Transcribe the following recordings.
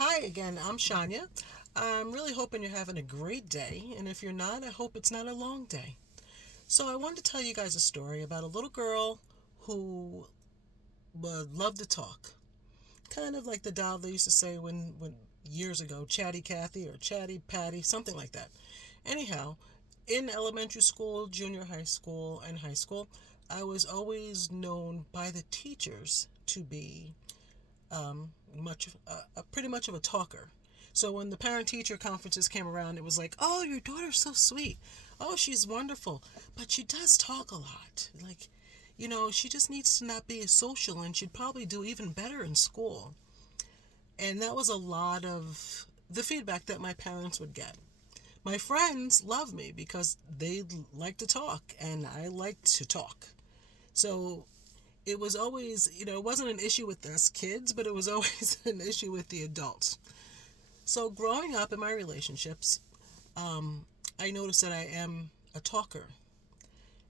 Hi again, I'm Shanya. I'm really hoping you're having a great day, and if you're not, I hope it's not a long day. So, I wanted to tell you guys a story about a little girl who loved to talk. Kind of like the doll they used to say when years ago, Chatty Cathy or Chatty Patty, something like that. Anyhow, in elementary school, junior high school, and high school, I was always known by the teachers to be pretty much of a talker. So when the parent teacher conferences came around, it was like, "Oh, your daughter's so sweet. Oh, she's wonderful, but she does talk a lot. She just needs to not be as social, and she'd probably do even better in school." And that was a lot of the feedback that my parents would get. My friends love me because they like to talk, and I like to talk. So it was always, it wasn't an issue with us kids, but it was always an issue with the adults. So growing up in my relationships, I noticed that I am a talker.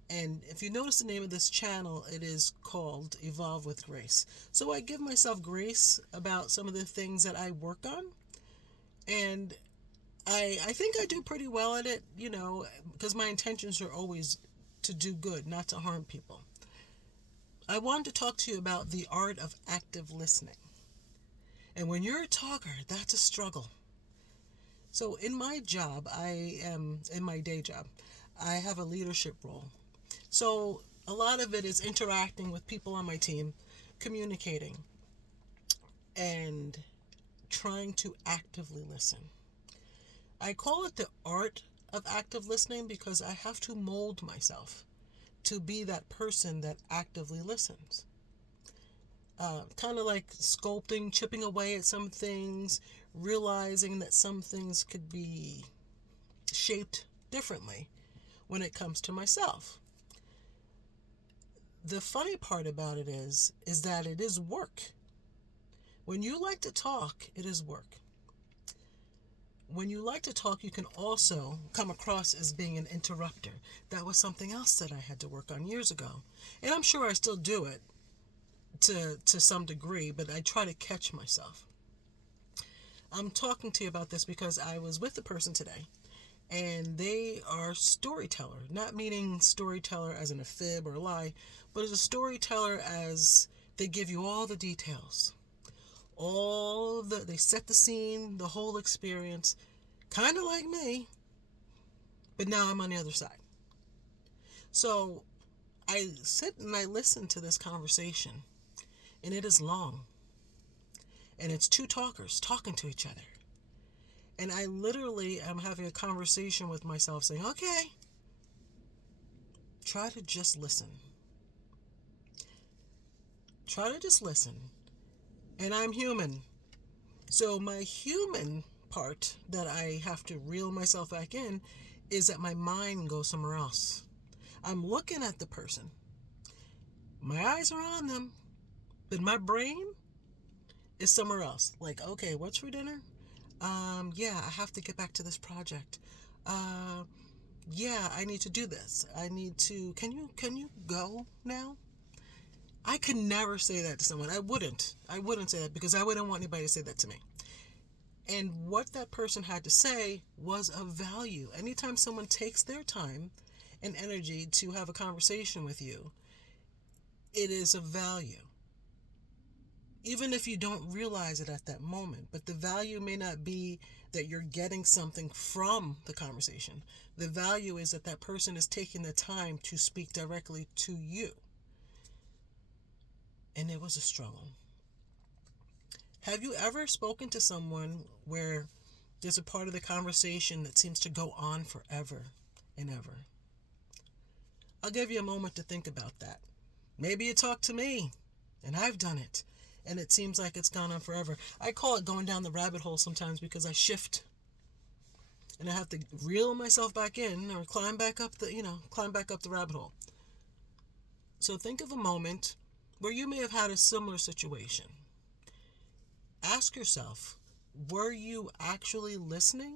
And if you notice the name of this channel, it is called Evolve with Grace. So I give myself grace about some of the things that I work on. And I think I do pretty well at it, because my intentions are always to do good, not to harm people. I wanted to talk to you about the art of active listening. And when you're a talker, that's a struggle. So in my job, in my day job, I have a leadership role. So a lot of it is interacting with people on my team, communicating, and trying to actively listen. I call it the art of active listening because I have to mold myself to be that person that actively listens. Kind of like sculpting, chipping away at some things, realizing that some things could be shaped differently when it comes to myself. The funny part about it is that it is work. When you like to talk, it is work. When you like to talk, you can also come across as being an interrupter. That was something else that I had to work on years ago. And I'm sure I still do it to some degree, but I try to catch myself. I'm talking to you about this because I was with a person today, and they are storyteller, not meaning storyteller as in a fib or a lie, but as a storyteller as they give you all the details. They set the scene, the whole experience, kind of like me, but now I'm on the other side. So I sit and I listen to this conversation, and it is long. And it's two talkers talking to each other. And I literally am having a conversation with myself saying, okay, try to just listen. Try to just listen. And I'm human. So my human part that I have to reel myself back in is that my mind goes somewhere else. I'm looking at the person. My eyes are on them. But my brain is somewhere else. Like, okay, what's for dinner? Yeah, I have to get back to this project. Yeah, I need to do this. Can you go now? I could never say that to someone. I wouldn't say that because I wouldn't want anybody to say that to me. And what that person had to say was of value. Anytime someone takes their time and energy to have a conversation with you, it is of value. Even if you don't realize it at that moment. But the value may not be that you're getting something from the conversation. The value is that that person is taking the time to speak directly to you. And it was a struggle. Have you ever spoken to someone where there's a part of the conversation that seems to go on forever and ever? I'll give you a moment to think about that. Maybe you talk to me, and I've done it, and it seems like it's gone on forever. I call it going down the rabbit hole sometimes because I shift, and I have to reel myself back in or climb back up the rabbit hole. So think of a moment where you may have had a similar situation. Ask yourself, were you actually listening?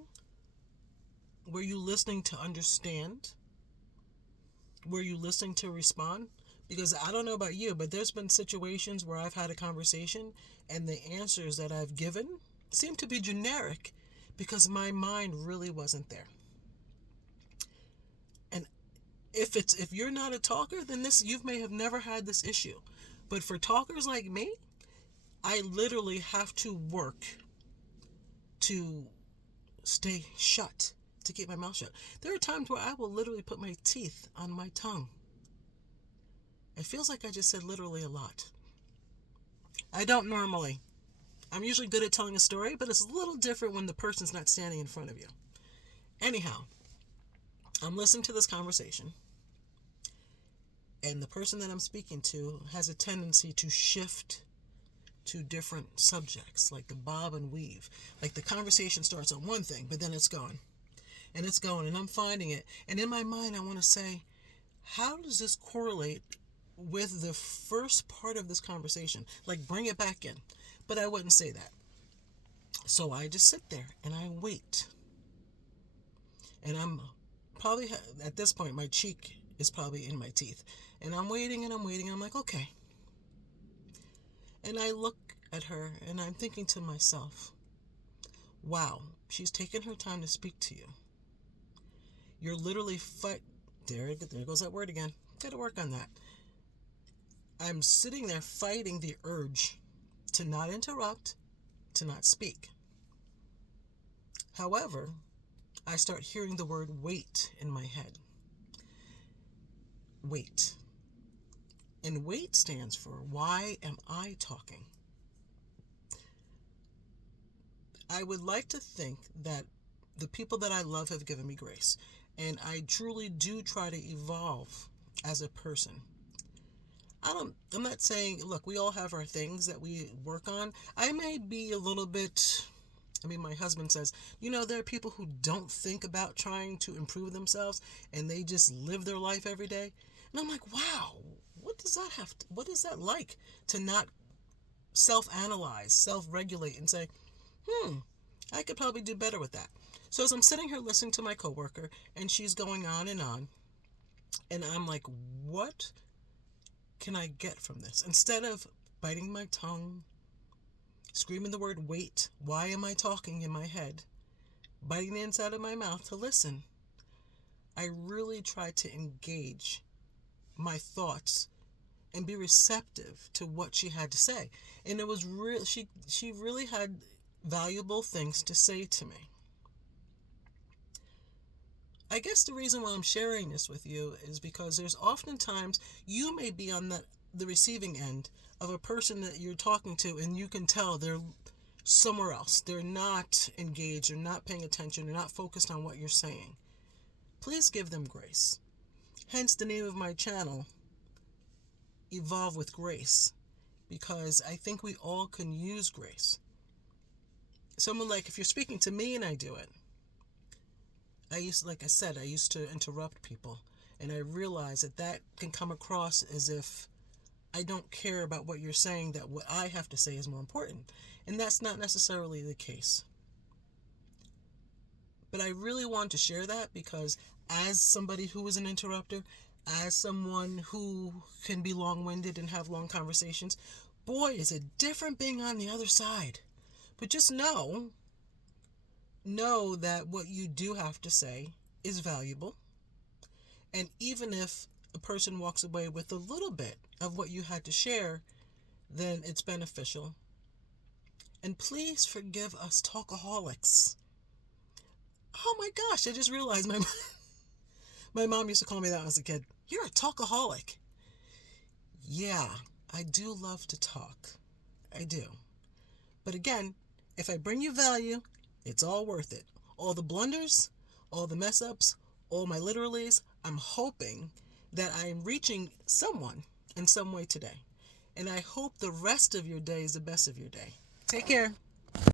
Were you listening to understand? Were you listening to respond? Because I don't know about you, but there's been situations where I've had a conversation and the answers that I've given seemed to be generic because my mind really wasn't there. And if you're not a talker, then you may have never had this issue. But for talkers like me, I literally have to work to stay shut, to keep my mouth shut. There are times where I will literally put my teeth on my tongue. It feels like I just said literally a lot. I don't normally. I'm usually good at telling a story, but it's a little different when the person's not standing in front of you. Anyhow, I'm listening to this conversation, and the person that I'm speaking to has a tendency to shift to different subjects, like the bob and weave. Like the conversation starts on one thing, but then it's gone. And it's going, and I'm finding it. And in my mind, I want to say, how does this correlate with the first part of this conversation? Like, bring it back in. But I wouldn't say that. So I just sit there and I wait. And I'm probably, at this point, my cheek is probably in my teeth. And I'm waiting and I'm waiting. And I'm like, okay. And I look at her and I'm thinking to myself, wow, she's taken her time to speak to you. You're literally there goes that word again. Got to work on that. I'm sitting there fighting the urge to not interrupt, to not speak. However, I start hearing the word wait in my head. Wait. And wait stands for, why am I talking? I would like to think that the people that I love have given me grace. And I truly do try to evolve as a person. I'm not saying, look, we all have our things that we work on. I may be a little bit, my husband says, there are people who don't think about trying to improve themselves and they just live their life every day. And I'm like, wow, what is that like to not self-analyze, self-regulate and say, I could probably do better with that. So as I'm sitting here listening to my coworker and she's going on, and I'm like, what can I get from this? Instead of biting my tongue, screaming the word wait, why am I talking in my head, biting the inside of my mouth to listen, I really tried to engage my thoughts and be receptive to what she had to say. And it was she really had valuable things to say to me. I guess the reason why I'm sharing this with you is because there's oftentimes you may be on the receiving end of a person that you're talking to and you can tell they're somewhere else. They're not engaged, they're not paying attention, they're not focused on what you're saying. Please give them grace. Hence the name of my channel, Evolve with Grace, because I think we all can use grace. Someone like, if you're speaking to me and I do it, I used to interrupt people, and I realized that can come across as if I don't care about what you're saying, that what I have to say is more important. And that's not necessarily the case. But I really want to share that because as somebody who is an interrupter, as someone who can be long-winded and have long conversations, boy, is it different being on the other side. But just know that what you do have to say is valuable. And even if a person walks away with a little bit of what you had to share, then it's beneficial. And please forgive us talkaholics. Oh my gosh, I just realized my mom used to call me that as a kid. You're a talkaholic. Yeah, I do love to talk. I do. But again, if I bring you value, it's all worth it. All the blunders, all the mess ups, all my literalies, I'm hoping that I'm reaching someone in some way today. And I hope the rest of your day is the best of your day. Take care.